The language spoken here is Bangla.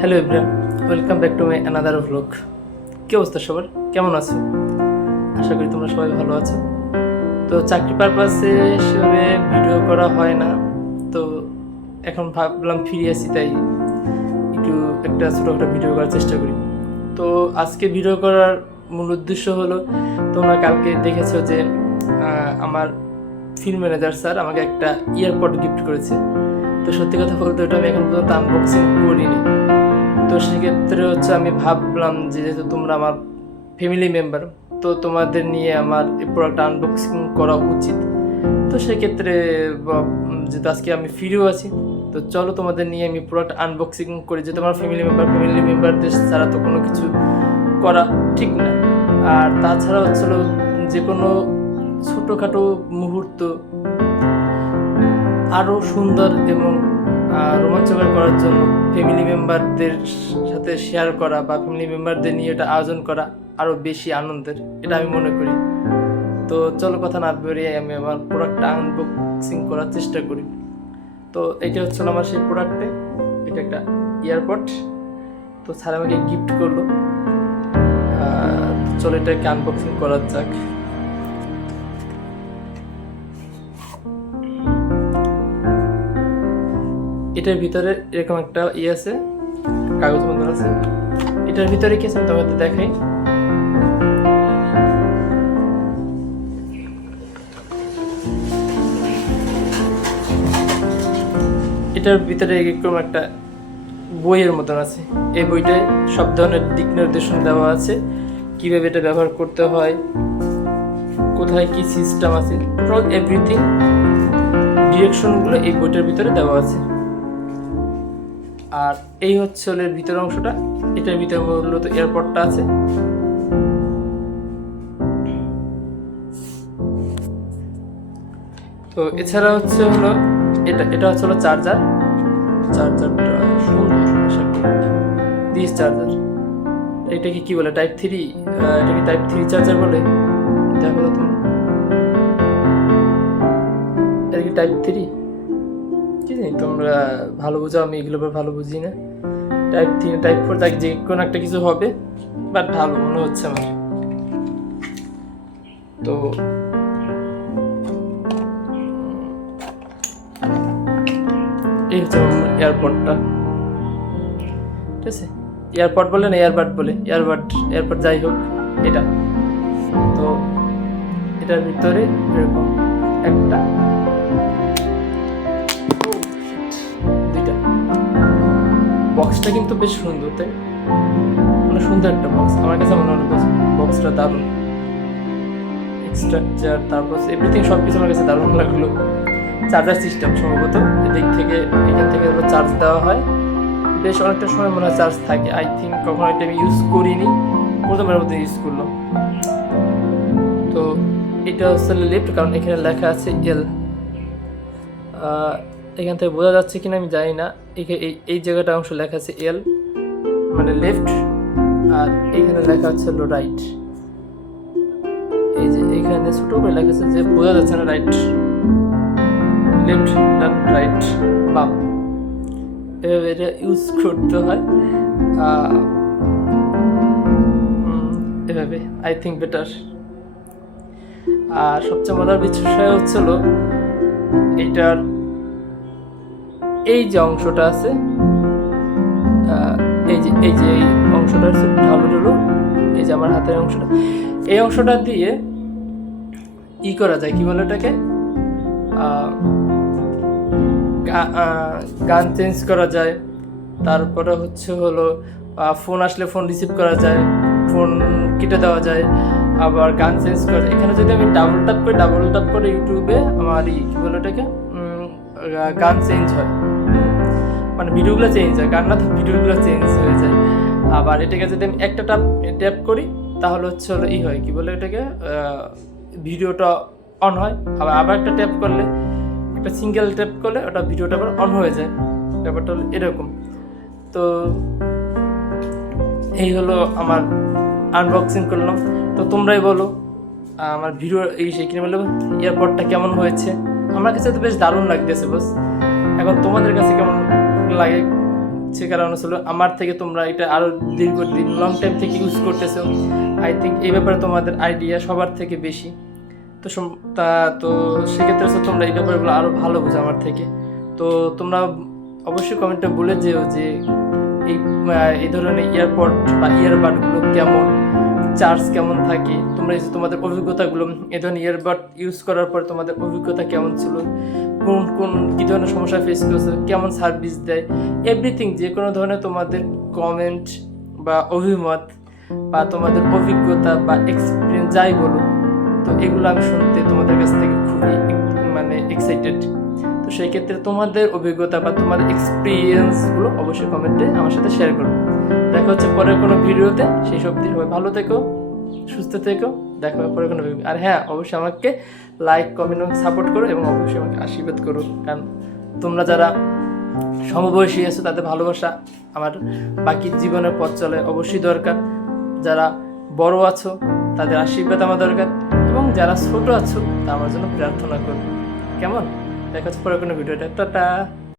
Hello everyone, welcome back to my another vlog. কী অবস্থা সবার, কেমন আছো? আশা করি তোমরা সবাই ভালো আছো। তো চাকরি পারপাসে হিসেবে ভিডিও করা হয় না, তো এখন ভাবলাম ফিরে আসি, তাই একটু একটা ছোটোখাটো ভিডিও করার চেষ্টা করি। তো আজকে ভিডিও করার মূল উদ্দেশ্য হলো, তোমরা কালকে দেখেছো যে আমার ফিল্ড ম্যানেজার স্যার আমাকে একটা ইয়ারপড গিফট করেছে। তো সত্যি কথা বলতে ওটা আমি এখন পর্যন্ত আনবক্সিং করিনি। তো সেক্ষেত্রে হচ্ছে আমি ভাবলাম যে যেহেতু তোমরা আমার ফ্যামিলি মেম্বার, তো তোমাদের নিয়ে আমার এই প্রোডাক্ট আনবক্সিং করা উচিত। তো সেক্ষেত্রে যেহেতু আজকে আমি ফ্রিও আছি, তো চলো তোমাদের নিয়ে আমি প্রোডাক্ট আনবক্সিং করি। যেহেতু আমার ফ্যামিলি মেম্বারদের ছাড়া তো কোনো কিছু করা ঠিক না। আর তাছাড়া হচ্ছিল যে কোনো ছোটোখাটো মুহূর্ত আরও সুন্দর এবং রোমাঞ্চকর করার জন্য ফ্যামিলি মেম্বারদের সাথে শেয়ার করা বা ফ্যামিলি মেম্বারদের নিয়ে এটা আয়োজন করা আরও বেশি আনন্দের, এটা আমি মনে করি। তো চলো কথা না বেরিয়ে আমি আমার প্রোডাক্টটা আনবক্সিং করার চেষ্টা করি। তো এটা হচ্ছে আমার সেই প্রোডাক্টে, এটা একটা ইয়ারপড। তো স্যার আমাকে গিফট করলো, চলো এটাকে আনবক্সিং করা যাক। এটার ভিতরে এরকম একটা আছে, কাগজ বন্ধন আছে। এটার ভিতরে কি আছে তোমাদের দেখাই। এটার ভিতরে এরকম একটা বইয়ের মতন আছে। এই বইটায় সব ধরনের দিক নির্দেশনা দেওয়া আছে, কিভাবে এটা ব্যবহার করতে হয়, কোথায় কি সিস্টেম আছে, টোটাল এভরিথিং ডিরেকশনগুলো এই বইটার ভিতরে দেওয়া আছে। আর এই হচ্ছে হলো ভিতরের অংশটা। এটার ভিতরে মূলত এয়ারপডটা আছে। তো এছাড়া হচ্ছে হলো এটা হচ্ছে হলো চার্জারটা সুন্দর দিস চার্জার। এটাকে কি বলে, টাইপ 3? এটাকে টাইপ 3 চার্জার বলে। দেখো তো তুমি, এটা কি টাইপ 3? কি জানি, তোমরা ভালো বুঝো, আমি এগুলো ভালো বুঝি না। টাইপ 3 টাইপ 4 তাকে যে কোনো একটা কিছু হবে, বাট ভালো মনে হচ্ছে আমার। তো এই হচ্ছে এয়ারপডটা, ঠিক আছে। এয়ারপড বলে না এয়ারবাড বলে, এয়ারপড যাই হোক এটা। তো এটার ভিতরে এরকম একটা দুইটা বক্সটা কিন্তু বেশ সুন্দর, তাই মানে সুন্দর একটা বক্স আমার কাছে মনে হলো। বক্সটা দারুণ, স্ট্রাকচার তারপর এভরিথিং সব কিছু আমার কাছে দারুণ লাগলো। চার্জার সিস্টেম সম্ভবত এদিক থেকে, এখান থেকে হলো চার্জ দেওয়া হয়। বেশ অনেকটা সময় মনে হয় চার্জ থাকে। আই থিঙ্ক কখনো এটা আমি ইউজ করিনি, প্রথমের মধ্যে ইউজ করলাম। তো এটা হচ্ছে লেফট, কারণ এখানে লেখা আছে এল। এখান থেকে বোঝা যাচ্ছে কিনা আমি জানি না। এই জায়গাটা অংশ লেখা আছে এল মানে লেফট, আর এইখানে লেখা হচ্ছে হলো রাইট। এই যে এখানে ছোট করে লেখা আছে যে বোঝা যাচ্ছে না, রাইট লেফট ডান রাইট বাম, এভাবে এটা ইউজ করতে হয়। এভাবে আই থিঙ্ক বেটার। আর সবচেয়ে মজার বিষয় হচ্ছিল এইটার এই যে অংশটা আছে, এই যে এই অংশটা হচ্ছে ঢালু, এই যে আমার হাতের অংশটা, এই অংশটা দিয়ে ই করা যায়, কি বলে এটাকে, গান চেঞ্জ করা যায়। তারপরে হচ্ছে হলো ফোন আসলে ফোন রিসিভ করা যায়, ফোন কেটে দেওয়া যায়, আবার গান চেঞ্জ করা যায়। এখানে যদি আমি ডাবল ট্যাপ করে ইউটিউবে আমার কি বলে এটাকে গান চেঞ্জ হয়, মানে ভিডিওগুলো চেঞ্জ হয়, গান না তো ভিডিওগুলো চেঞ্জ হয়ে যায়। আবার এটাকে যদি আমি একটা ট্যাপ করি তাহলে হচ্ছে হলো হয়, কি বলে এটাকে, ভিডিওটা অন হয়। আবার একটা ট্যাপ করলে, একটা সিঙ্গেল ট্যাপ করলে ওটা ভিডিওটা আবার অন হয়ে যায়। ব্যাপারটা হলো এরকম। তো এই হলো আমার আনবক্সিং করলাম। তো তোমরাই বলো আমার ভিডিও কিনে বললো এয়ারপডটা কেমন হয়েছে। আমার কাছে তো বেশ দারুণ লাগতেছে বস। এখন তোমাদের কাছে কেমন লাগে হচ্ছে কারণ আসলে আমার থেকে তোমরা এটা আরও দীর্ঘদিন লং টাইম থেকে ইউজ করতেছো। আই থিঙ্ক এই ব্যাপারে তোমাদের আইডিয়া সবার থেকে বেশি। তো তো সেক্ষেত্রে হচ্ছে তোমরা এই ব্যাপারগুলো আরও ভালো বোঝো আমার থেকে। তো তোমরা অবশ্যই কমেন্টে বলে যেও যে এই ধরনের ইয়ারপড বা ইয়ারবাডগুলো কেমন, চার্জ কেমন থাকে, তোমরা এই যে তোমাদের অভিজ্ঞতাগুলো এই ধরনের ইয়ারবাড ইউজ করার পর তোমাদের অভিজ্ঞতা কেমন ছিল, কী ধরনের সমস্যা ফেস করেছে, কেমন সার্ভিস দেয়, এভরিথিং যে কোনো ধরনের তোমাদের কমেন্ট বা অভিমত বা তোমাদের অভিজ্ঞতা বা এক্সপিরিয়েন্স যাই বলো, তো এগুলো আমি শুনতে তোমাদের কাছ থেকে খুবই এক্সাইটেড। তো সেই ক্ষেত্রে তোমাদের অভিজ্ঞতা বা তোমাদের এক্সপিরিয়েন্সগুলো অবশ্যই কমেন্টে আমার সাথে শেয়ার করো। দেখা হচ্ছে পরের কোনো ভিডিওতে। সেই সব দিন সবাই ভালো থেকো, সুস্থ থেকো। দেখা হবে পরে কোনো ভিডিও। আর হ্যাঁ, অবশ্যই আমাকে লাইক, কমেন্ট এবং সাপোর্ট করো এবং অবশ্যই আমাকে আশীর্বাদ করো, কারণ তোমরা যারা সমবয়সী আছো তাদের ভালোবাসা আমার বাকি জীবনের পথ চলে অবশ্যই দরকার। যারা বড় আছো তাদের আশীর্বাদ আমার দরকার, এবং যারা ছোট আছো তা আমার জন্য প্রার্থনা করো। কেমন? দেখা হচ্ছে পরে কোনো ভিডিওটা। টাটা।